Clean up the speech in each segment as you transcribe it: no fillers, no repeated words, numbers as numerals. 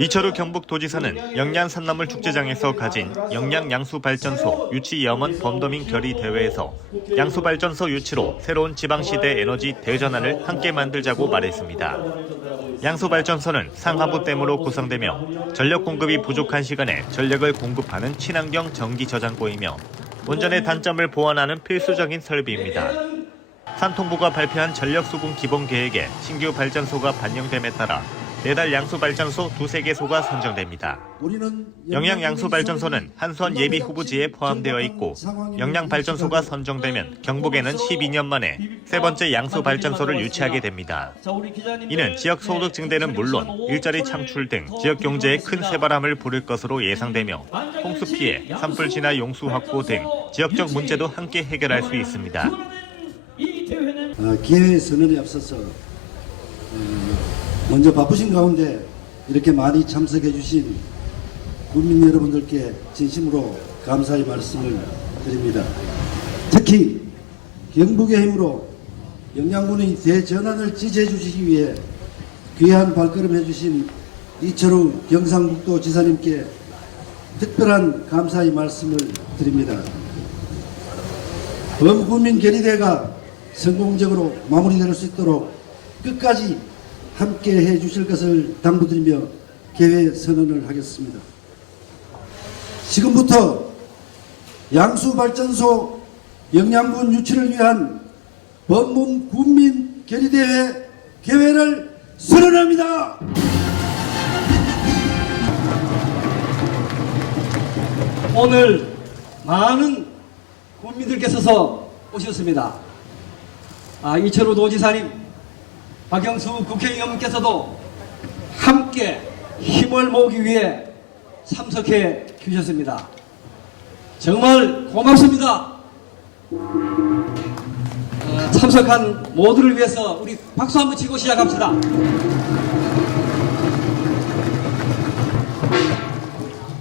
이철우 경북도지사는 영양 산나물 축제장에서 가진 영양 양수발전소 유치 염원 범도민 결의 대회에서 양수발전소 유치로 새로운 지방시대 에너지 대전환을 함께 만들자고 말했습니다. 양수발전소는 상하부댐으로 구성되며 전력 공급이 부족한 시간에 전력을 공급하는 친환경 전기 저장고이며 원전의 단점을 보완하는 필수적인 설비입니다. 산통부가 발표한 전력수급 기본계획에 신규 발전소가 반영됨에 따라 내달 양수발전소 2~3개소가 선정됩니다. 영양양수발전소는 한수원 예비 후보지에 포함되어 있고 영양발전소가 선정되면 경북에는 12년 만에 세 번째 양수발전소를 유치하게 됩니다. 이는 지역 소득 증대는 물론 일자리 창출 등 지역 경제에 큰 새바람을 부를 것으로 예상되며 홍수 피해, 산불 진화 용수 확보 등 지역적 문제도 함께 해결할 수 있습니다. 기회 선언에 앞서서 먼저 바쁘신 가운데 이렇게 많이 참석해 주신 국민 여러분들께 진심으로 감사의 말씀을 드립니다. 특히 경북의 힘으로 영양군의 대전환을 지지해 주시기 위해 귀한 발걸음 해주신 이철우 경상북도 지사님께 특별한 감사의 말씀을 드립니다. 범국민 결의대회가 성공적으로 마무리될 수 있도록 끝까지 함께 해주실 것을 당부드리며 개회 선언을 하겠습니다. 지금부터 양수발전소 영양군 유치를 위한 범국민 결의대회 개회를 선언합니다. 오늘 많은 국민들께서 오셨습니다. 이철우 도지사님, 박영수 국회의원께서도 함께 힘을 모으기 위해 참석해 주셨습니다. 정말 고맙습니다. 참석한 모두를 위해서 우리 박수 한번 치고 시작합시다.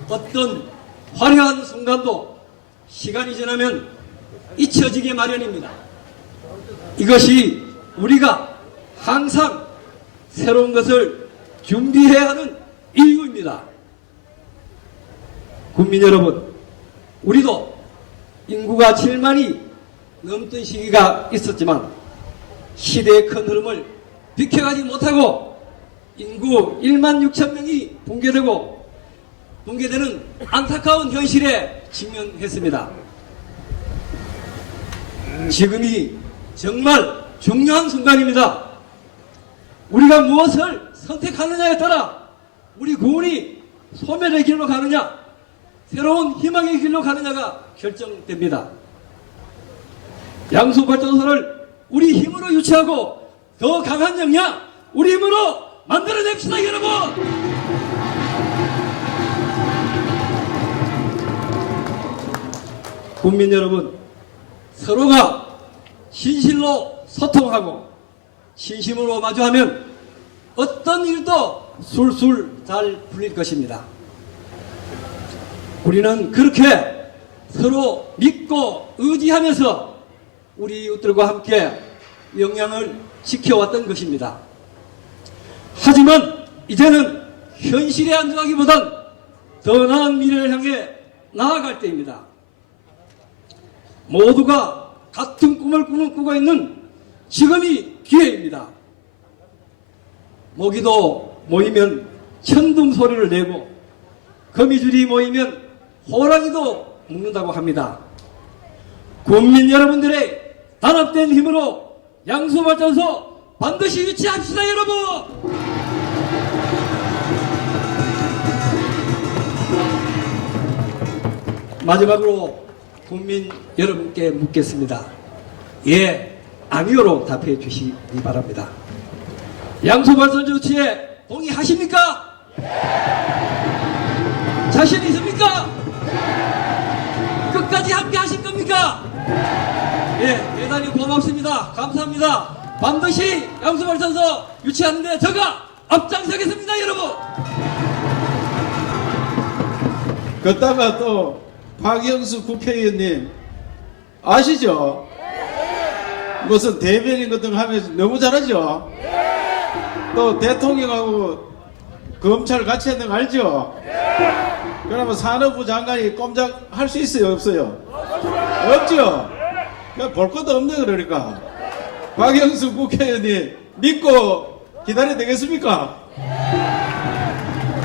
어떤 화려한 순간도 시간이 지나면 잊혀지기 마련입니다. 이것이 우리가 항상 새로운 것을 준비해야 하는 이유입니다. 국민 여러분, 우리도 인구가 7만이 넘던 시기가 있었지만 시대의 큰 흐름을 비켜가지 못하고 인구 1만 6천 명이 붕괴되는 안타까운 현실에 직면했습니다. 지금이 정말 중요한 순간입니다. 우리가 무엇을 선택하느냐에 따라 우리 구원이 소멸의 길로 가느냐, 새로운 희망의 길로 가느냐가 결정됩니다. 양수발전소를 우리 힘으로 유치하고 더 강한 역량 우리 힘으로 만들어냅시다, 여러분! 국민 여러분, 서로가 진실로 소통하고 진심으로 마주하면 어떤 일도 술술 잘 풀릴 것입니다. 우리는 그렇게 서로 믿고 의지하면서 우리 이웃들과 함께 영양을 지켜왔던 것입니다. 하지만 이제는 현실에 안주하기보단 더 나은 미래를 향해 나아갈 때입니다. 모두가 같은 꿈을 꾸고 있는 지금이 기회입니다. 모기도 모이면 천둥 소리를 내고 거미줄이 모이면 호랑이도 먹는다고 합니다. 국민 여러분들의 단합된 힘으로 양수발전소 반드시 유치합시다, 여러분! 마지막으로 국민 여러분께 묻겠습니다. 예, 아니요로 답해 주시기 바랍니다. 양수발전소 유치에 동의하십니까? 자신 있습니까? 끝까지 함께 하실 겁니까? 예, 대단히 고맙습니다. 감사합니다. 반드시 양수발전소 유치하는데 제가 앞장서겠습니다, 여러분! 그따가 또 박영수 국회의원님 아시죠? 무슨 대변인 같은 거 하면서 너무 잘하죠? 또 대통령하고 검찰 같이 했는 거 알죠? 그러면 산업부 장관이 꼼짝 할 수 있어요, 없어요? 없죠? 볼 것도 없네. 그러니까 박영수 국회의원이 믿고 기다려야 되겠습니까?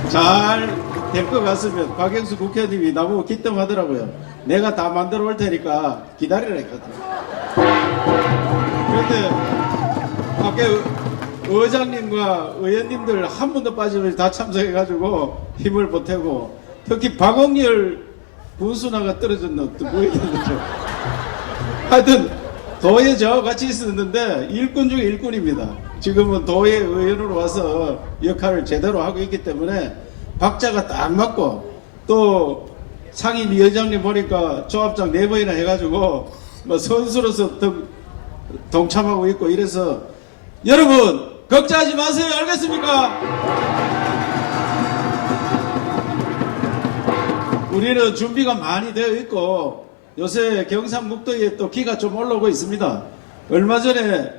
잘 될 것 같으면 박영수 국회의원님이 나보고 기뜸하더라고요. 내가 다 만들어 올 테니까 기다리라 했거든요. 그런데 아까 의장님과 의원님들 한 분도 빠짐없이 다 참석해가지고 힘을 보태고, 특히 박홍렬 군수나가 떨어졌나 또 뭐 얘기했죠. 하여튼 도에 저와 같이 있었는데 일꾼 중에 일꾼입니다. 지금은 도의 의원으로 와서 역할을 제대로 하고 있기 때문에 박자가 딱 맞고, 또 상임위원장님 보니까 조합장 4번이나 해가지고 뭐 선수로서 동참하고 있고 이래서 여러분 걱정하지 마세요. 알겠습니까? 우리는 준비가 많이 되어 있고 요새 경상북도에 또 기가 좀 올라오고 있습니다. 얼마 전에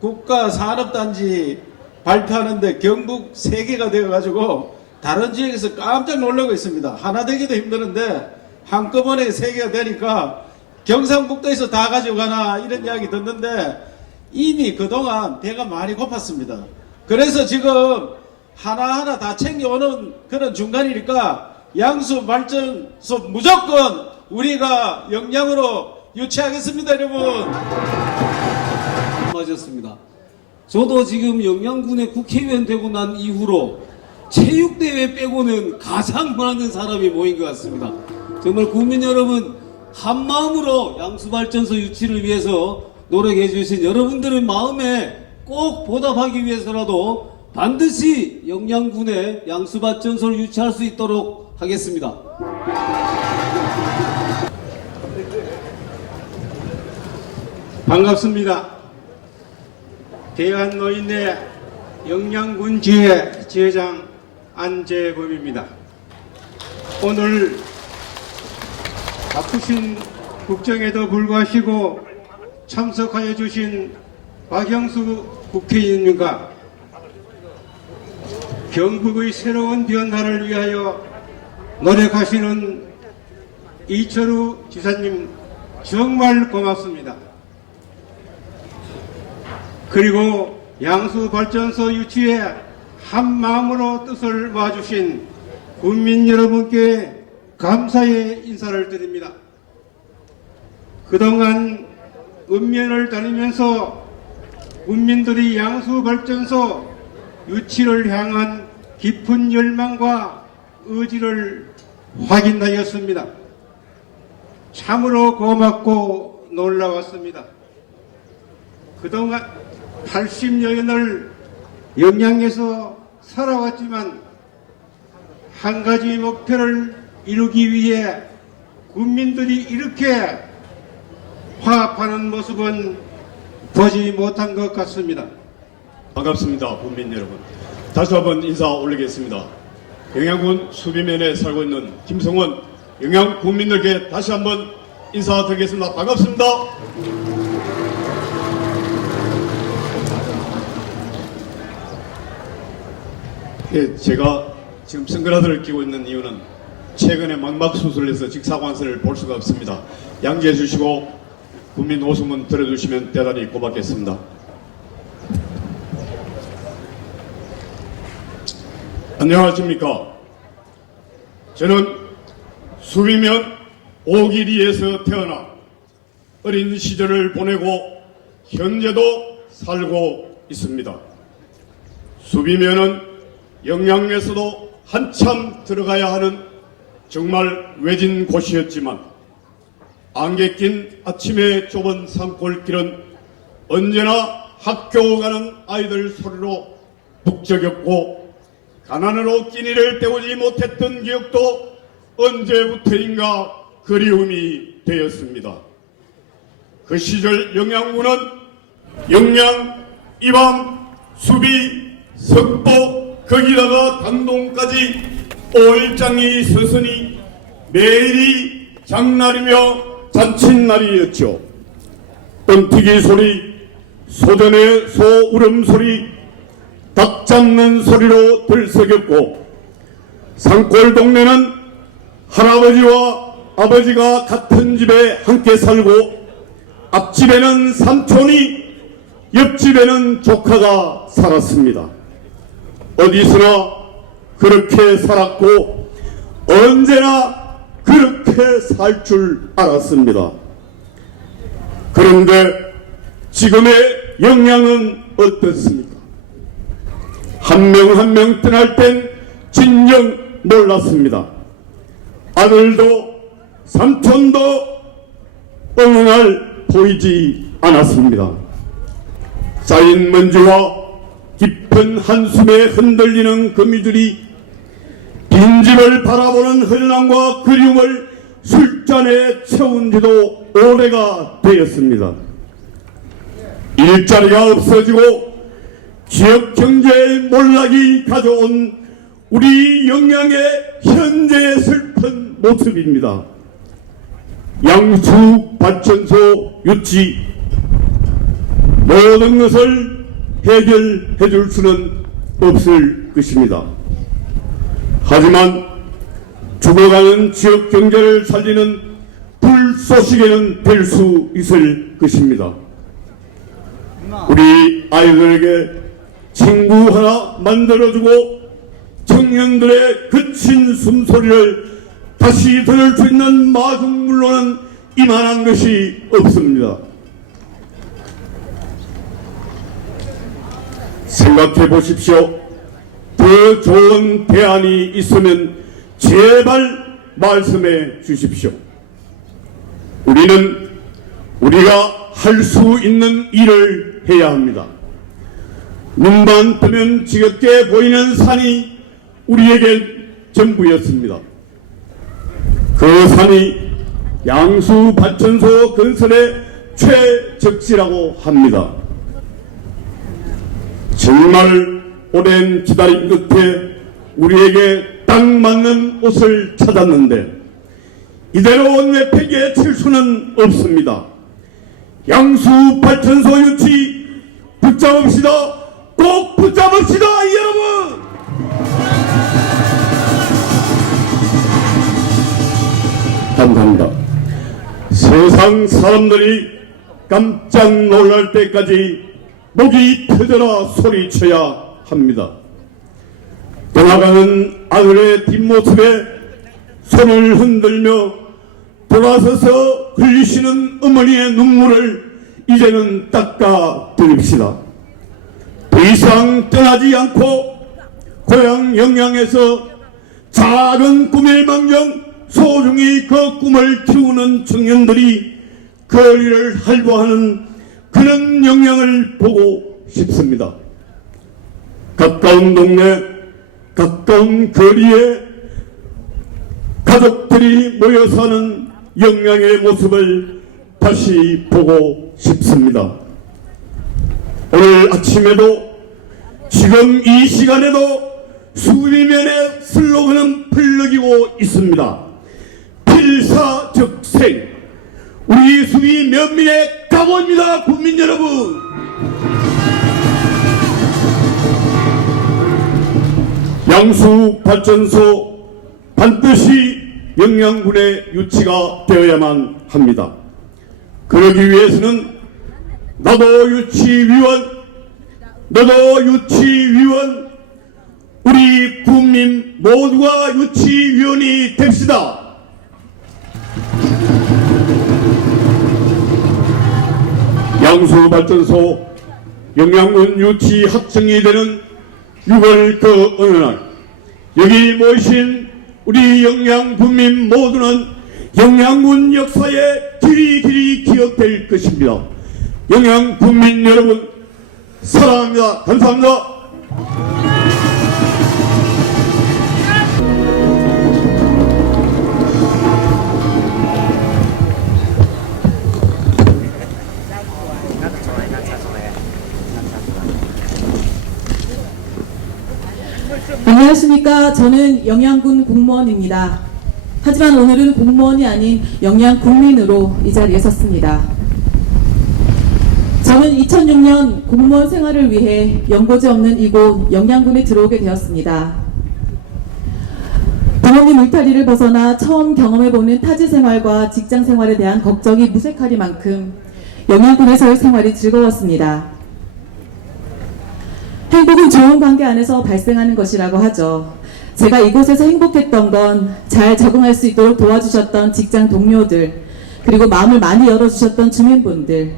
국가산업단지 발표하는데 경북 3개가 되어가지고 다른 지역에서 깜짝 놀라고 있습니다. 하나 되기도 힘드는데 한꺼번에 3개가 되니까 경상북도에서 다 가져가나 이런 이야기 듣는데 이미 그동안 배가 많이 고팠습니다. 그래서 지금 하나하나 다 챙겨오는 그런 중간이니까 양수 발전소 무조건 우리가 역량으로 유치하겠습니다, 여러분. 맞았습니다. 저도 지금 영양군의 국회의원 되고 난 이후로 체육대회 빼고는 가장 많은 사람이 모인 것 같습니다. 정말 국민 여러분 한마음으로 양수발전소 유치를 위해서 노력해 주신 여러분들의 마음에 꼭 보답하기 위해서라도 반드시 영양군의 양수발전소를 유치할 수 있도록 하겠습니다. 반갑습니다. 대한노인회 영양군 지회 지회장 안재범입니다. 오늘 바쁘신 국정에도 불구하시고 참석하여 주신 박영수 국회의원님과 경북의 새로운 변화를 위하여 노력하시는 이철우 지사님 정말 고맙습니다. 그리고 양수발전소 유치에 한마음으로 뜻을 모아주신 국민 여러분께 감사의 인사를 드립니다. 그동안 읍면을 다니면서 국민들이 양수발전소 유치를 향한 깊은 열망과 의지를 확인하였습니다. 참으로 고맙고 놀라웠습니다. 그동안 80여년을 영양에서 살아왔지만 한 가지 목표를 이루기 위해 국민들이 이렇게 화합하는 모습은 보지 못한 것 같습니다. 반갑습니다. 국민 여러분. 다시 한번 인사 올리겠습니다. 영양군 수비면에 살고 있는 김성원 영양 국민들께 다시 한번 인사드리겠습니다. 반갑습니다. 예, 제가 지금 선글라스를 끼고 있는 이유는 최근에 망막 수술을 해서 직사광선을 볼 수가 없습니다. 양지해 주시고 국민 호소문 들어주시면 대단히 고맙겠습니다. 안녕하십니까. 저는 수비면 오기리에서 태어나 어린 시절을 보내고 현재도 살고 있습니다. 수비면은 영양에서도 한참 들어가야 하는 정말 외진 곳이었지만 안개 낀 아침의 좁은 산골길은 언제나 학교 가는 아이들 소리로 북적였고 가난으로 끼니를 때우지 못했던 기억도 언제부터인가 그리움이 되었습니다. 그 시절 영양군은 영양, 이방, 수비, 석도 거기다가 당동까지 5일장이 서서히 매일이 장날이며 잔칫날이었죠. 뻥튀기 소리, 소전의 소 울음소리, 닭 잡는 소리로 들썩였고 산골 동네는 할아버지와 아버지가 같은 집에 함께 살고 앞집에는 삼촌이 옆집에는 조카가 살았습니다. 어디서나 그렇게 살았고 언제나 그렇게 살 줄 알았습니다. 그런데 지금의 영양은 어떻습니까? 한 명 한 명 떠날 땐 진정 놀랐습니다. 아들도 삼촌도 어느 날 보이지 않았습니다. 쌓인 먼지와 깊은 한숨에 흔들리는 거미들이 빈집을 바라보는 허전함과 그리움을 술잔에 채운 지도 오래가 되었습니다. 일자리가 없어지고 지역 경제의 몰락이 가져온 우리 영양의 현재의 슬픈 모습입니다. 양수 발전소 유치 모든 것을 해결해 줄 수는 없을 것입니다. 하지만 죽어가는 지역 경제를 살리는 불쏘시개는 될 수 있을 것입니다. 우리 아이들에게 친구 하나 만들어주고 청년들의 그친 숨소리를 다시 들을 수 있는 마중물로는 이만한 것이 없습니다. 생각해 보십시오. 더 좋은 대안이 있으면 제발 말씀해 주십시오. 우리는 우리가 할 수 있는 일을 해야 합니다. 눈만 뜨면 지겹게 보이는 산이 우리에게 전부였습니다. 그 산이 양수 발전소 건설의 최적지라고 합니다. 정말 오랜 기다림 끝에 우리에게 딱 맞는 옷을 찾았는데 이대로 내팽개 칠 수는 없습니다. 양수 발전소 유치 붙잡읍시다. 꼭 붙잡읍시다, 여러분. 감사합니다. 세상 사람들이 깜짝 놀랄 때까지 목이 터져라 소리쳐야 합니다. 떠나가는 아들의 뒷모습에 손을 흔들며 돌아서서 흘리시는 어머니의 눈물을 이제는 닦아 드립시다. 더 이상 떠나지 않고 고향 영양에서 작은 꿈의 망정 소중히 그 꿈을 키우는 청년들이 거리를 활보하는 그런 영양을 보고 싶습니다. 가까운 동네, 가까운 거리에 가족들이 모여 사는 영양의 모습을 다시 보고 싶습니다. 오늘 아침에도 지금 이 시간에도 수비면의 슬로건은 불러기고 있습니다. 필사적생, 우리 수비 면민의 각오입니다. 국민 여러분. 양수 발전소 반드시 영양군의 유치가 되어야만 합니다. 그러기 위해서는 나도 유치위원, 너도 유치위원, 우리 국민 모두가 유치위원이 됩시다. 양수발전소 영양군 유치 확정이 되는 6월 그 어느 날 여기 모이신 우리 영양군민 모두는 영양군 역사에 길이 기억될 것입니다. 영양군민 여러분 사랑합니다. 감사합니다. 안녕하십니까. 저는 영양군 공무원입니다. 하지만 오늘은 공무원이 아닌 영양군민으로 이 자리에 섰습니다. 저는 2006년 공무원 생활을 위해 연고지 없는 이곳 영양군에 들어오게 되었습니다. 부모님 울타리를 벗어나 처음 경험해보는 타지 생활과 직장 생활에 대한 걱정이 무색하리만큼 영양군에서의 생활이 즐거웠습니다. 행복은 좋은 관계 안에서 발생하는 것이라고 하죠. 제가 이곳에서 행복했던 건 잘 적응할 수 있도록 도와주셨던 직장 동료들, 그리고 마음을 많이 열어주셨던 주민분들,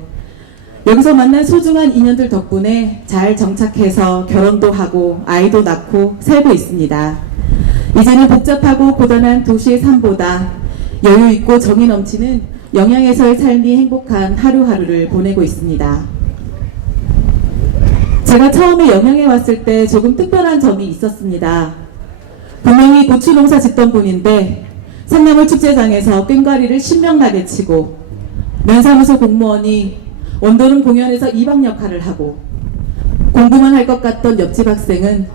여기서 만난 소중한 인연들 덕분에 잘 정착해서 결혼도 하고 아이도 낳고 살고 있습니다. 이제는 복잡하고 고단한 도시의 삶보다 여유 있고 정이 넘치는 영양에서의 삶이 행복한 하루하루를 보내고 있습니다. 제가 처음에 영양에 왔을 때 조금 특별한 점이 있었습니다. 분명히 고추 농사 짓던 분인데 산나물 축제장에서 꽹과리를 신명나게 치고 면사무소 공무원이 원더룸 공연에서 이방 역할을 하고 공부만 할 것 같던 옆집 학생은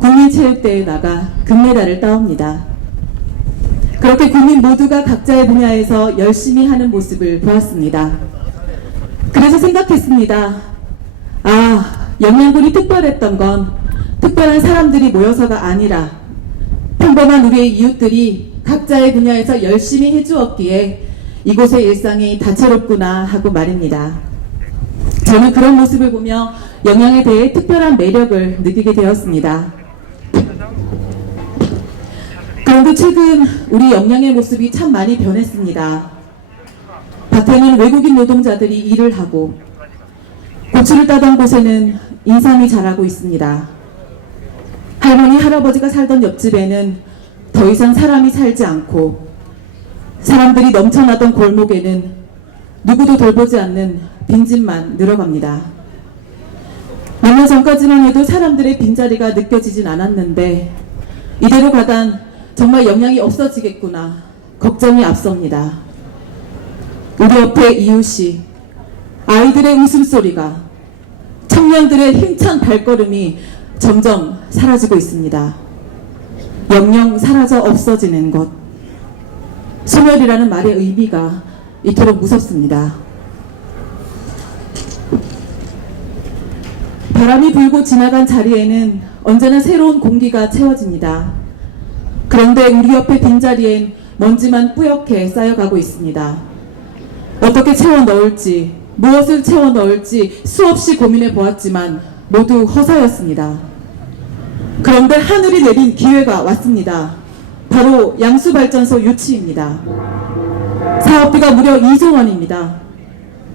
국민체육대회에 나가 금메달을 따옵니다. 그렇게 국민 모두가 각자의 분야에서 열심히 하는 모습을 보았습니다. 그래서 생각했습니다. 영양군이 특별했던 건 특별한 사람들이 모여서가 아니라 평범한 우리의 이웃들이 각자의 분야에서 열심히 해주었기에 이곳의 일상이 다채롭구나 하고 말입니다. 저는 그런 모습을 보며 영양에 대해 특별한 매력을 느끼게 되었습니다. 그런데 최근 우리 영양의 모습이 참 많이 변했습니다. 밭에는 외국인 노동자들이 일을 하고 고추를 따던 곳에는 인삼이 자라고 있습니다. 할머니, 할아버지가 살던 옆집에는 더 이상 사람이 살지 않고 사람들이 넘쳐나던 골목에는 누구도 돌보지 않는 빈집만 늘어갑니다. 몇 년 전까지만 해도 사람들의 빈자리가 느껴지진 않았는데 이대로 가단 정말 영양이 없어지겠구나 걱정이 앞섭니다. 우리 옆에 이웃이, 아이들의 웃음소리가, 청년들의 힘찬 발걸음이 점점 사라지고 있습니다. 영영 사라져 없어지는 것. 소멸이라는 말의 의미가 이토록 무섭습니다. 바람이 불고 지나간 자리에는 언제나 새로운 공기가 채워집니다. 그런데 우리 옆에 빈자리엔 먼지만 뿌옇게 쌓여가고 있습니다. 어떻게 채워 넣을지, 무엇을 채워 넣을지 수없이 고민해 보았지만 모두 허사였습니다. 그런데 하늘이 내린 기회가 왔습니다. 바로 양수발전소 유치입니다. 사업비가 무려 2조 원입니다.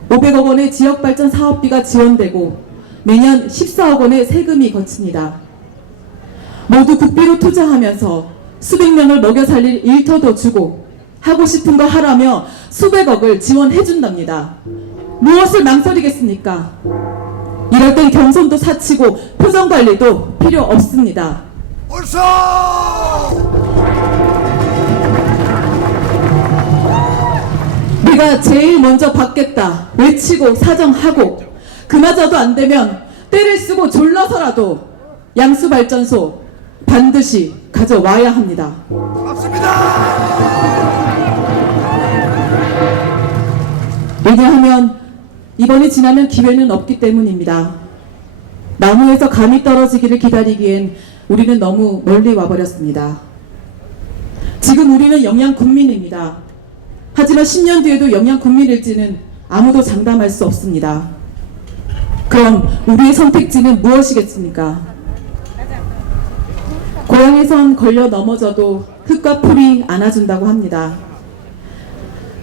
500억 원의 지역발전 사업비가 지원되고 매년 14억 원의 세금이 거칩니다. 모두 국비로 투자하면서 수백 명을 먹여 살릴 일터도 주고 하고 싶은 거 하라며 수백억을 지원해준답니다. 무엇을 망설이겠습니까? 이럴 땐 경선도 사치고 표정관리도 필요 없습니다. 내가 제일 먼저 받겠다 외치고 사정하고 그마저도 안되면 때를 쓰고 졸라서라도 양수발전소 반드시 가져와야 합니다. 왜냐하면 이번이 지나면 기회는 없기 때문입니다. 나무에서 감이 떨어지기를 기다리기엔 우리는 너무 멀리 와버렸습니다. 지금 우리는 영양군민입니다. 하지만 10년 뒤에도 영양군민일지는 아무도 장담할 수 없습니다. 그럼 우리의 선택지는 무엇이겠습니까? 고향에선 걸려 넘어져도 흙과 풀이 안아준다고 합니다.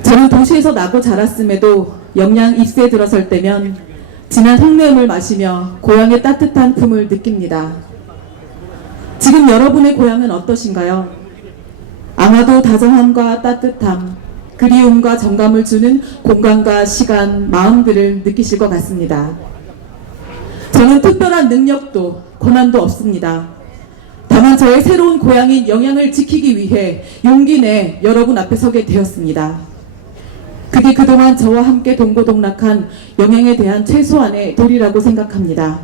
저는 도시에서 나고 자랐음에도 영양 잎새에 들어설 때면 진한 흙내음을 마시며 고향의 따뜻한 품을 느낍니다. 지금 여러분의 고향은 어떠신가요? 아마도 다정함과 따뜻함, 그리움과 정감을 주는 공간과 시간, 마음들을 느끼실 것 같습니다. 저는 특별한 능력도 권한도 없습니다. 다만 저의 새로운 고향인 영양을 지키기 위해 용기 내 여러분 앞에 서게 되었습니다. 그게 그동안 저와 함께 동고동락한 영양에 대한 최소한의 도리라고 생각합니다.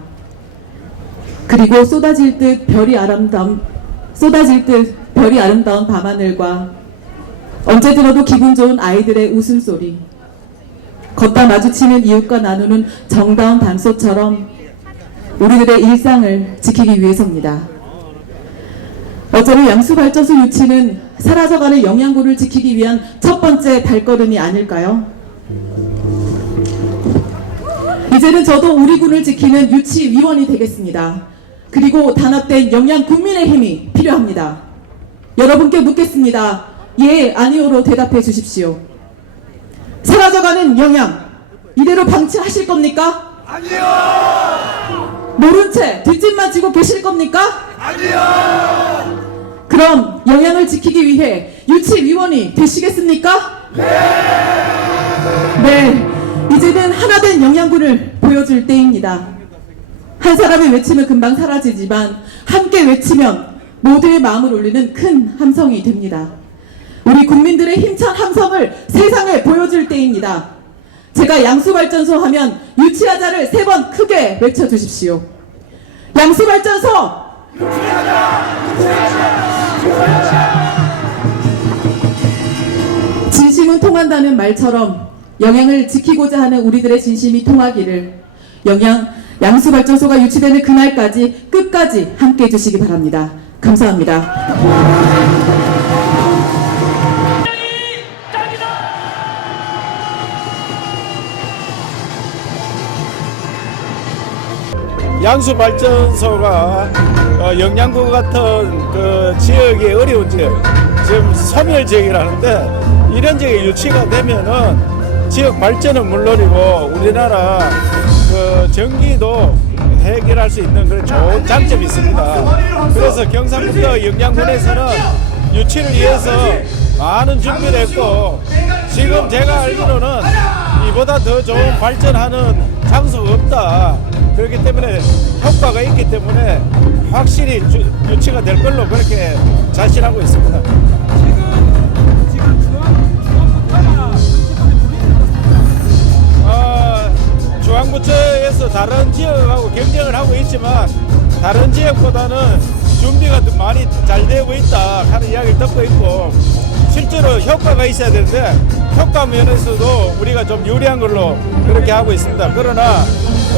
그리고 쏟아질 듯 별이 아름다운 밤하늘과 언제 들어도 기분 좋은 아이들의 웃음소리, 걷다 마주치는 이웃과 나누는 정다운 담소처럼 우리들의 일상을 지키기 위해서입니다. 어쩌면 양수발전소 유치는 사라져가는 영양군을 지키기 위한 첫 번째 발걸음이 아닐까요? 이제는 저도 우리 군을 지키는 유치위원이 되겠습니다. 그리고 단합된 영양군민의 힘이 필요합니다. 여러분께 묻겠습니다. 예, 아니오로 대답해 주십시오. 사라져가는 영양, 이대로 방치하실 겁니까? 아니요! 모른 채 뒷짐만 지고 계실 겁니까? 아니요! 그럼 영양을 지키기 위해 유치위원이 되시겠습니까? 네, 이제는 하나된 영양군을 보여줄 때입니다. 한 사람의 외침은 금방 사라지지만 함께 외치면 모두의 마음을 울리는 큰 함성이 됩니다. 우리 국민들의 힘찬 함성을 세상에 보여줄 때입니다. 제가 양수발전소 하면 유치하자를 3번 크게 외쳐주십시오. 양수발전소! 진심은 통한다는 말처럼 영양을 지키고자 하는 우리들의 진심이 통하기를 양수발전소가 유치되는 그날까지 끝까지 함께 해주시기 바랍니다. 감사합니다. 양수발전소가 영양군 같은 그 지역이 어려운 지역, 지금 소멸 지역이라는데 이런 지역에 유치가 되면은 지역 발전은 물론이고 우리나라 그 전기도 해결할 수 있는 그런 좋은 장점이 있습니다. 그래서 경상북도 영양군에서는 유치를 위해서 많은 준비를 했고 지금 제가 알기로는 이보다 더 좋은 발전하는 장소가 없다. 그렇기 때문에 효과가 있기 때문에 확실히 유치가 될 걸로 그렇게 자신하고 있습니다. 중앙부처에서 다른 지역하고 경쟁을 하고 있지만 다른 지역보다는 준비가 좀 많이 잘 되고 있다 하는 이야기를 듣고 있고 실제로 효과가 있어야 되는데 효과 면에서도 우리가 좀 유리한 걸로 그렇게 하고 있습니다. 그러나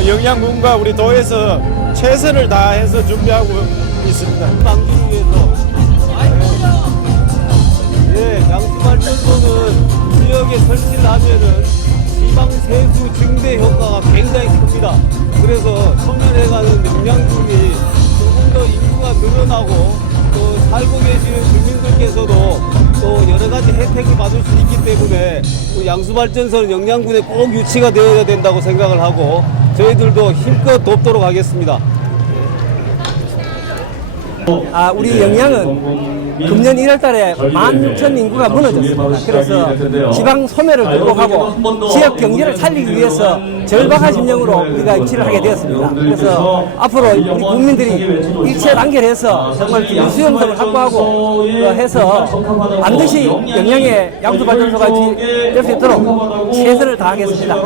영양군과 우리 도에서 최선을 다해서 준비하고 있습니다. 방지를 위해서 양수발전소는 지역에 설치를 하면은 지방 세수 증대 효과가 굉장히 큽니다. 그래서 소멸해가는 영양군이 조금 더 인구가 늘어나고 또 살고 계시는 주민들께서도 또 여러 가지 혜택을 받을 수 있기 때문에 양수발전소는 영양군에 꼭 유치가 되어야 된다고 생각을 하고 저희들도 힘껏 돕도록 하겠습니다. 우리 영양은 금년 1월달에 16,000 인구가 무너졌습니다. 그래서 지방 소멸을 극복하고 지역 경제를 살리기 위해서 절박한 심령으로 우리가 유치를 하게 되었습니다. 그래서 앞으로 우리 국민들이 일체 단결해서 정말 기술수용성을 확보하고 해서 반드시 영양의 양수발전소가 될 수 있도록 최선을 다하겠습니다.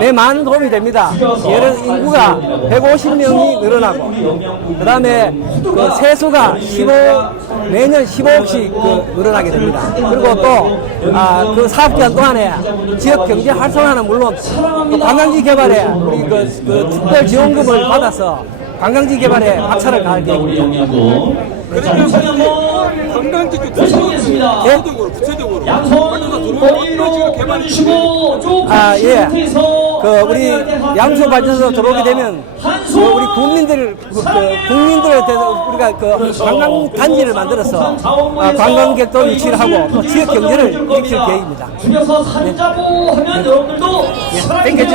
네, 많은 도움이 됩니다. 예를 인구가 150명이 늘어나고, 그 다음에 그 세수가 매년 15억씩 늘어나게 됩니다. 그리고 또 그 사업기간 동안에 지역 경제 활성화는 물론 또 관광지 개발에 우리 그 특별 지원금을 받아서 관광지 개발에 박차를 가할 계획입니다. 관광지 구체적으로 예. 우리 양수발전소 들어오게 되면 우리 국민들에 대해서 우리가 관광 단지를 만들어서 관광객도 유치를 하고 또 지역 경제를 일으킬 계획입니다. 네. 땡겼죠?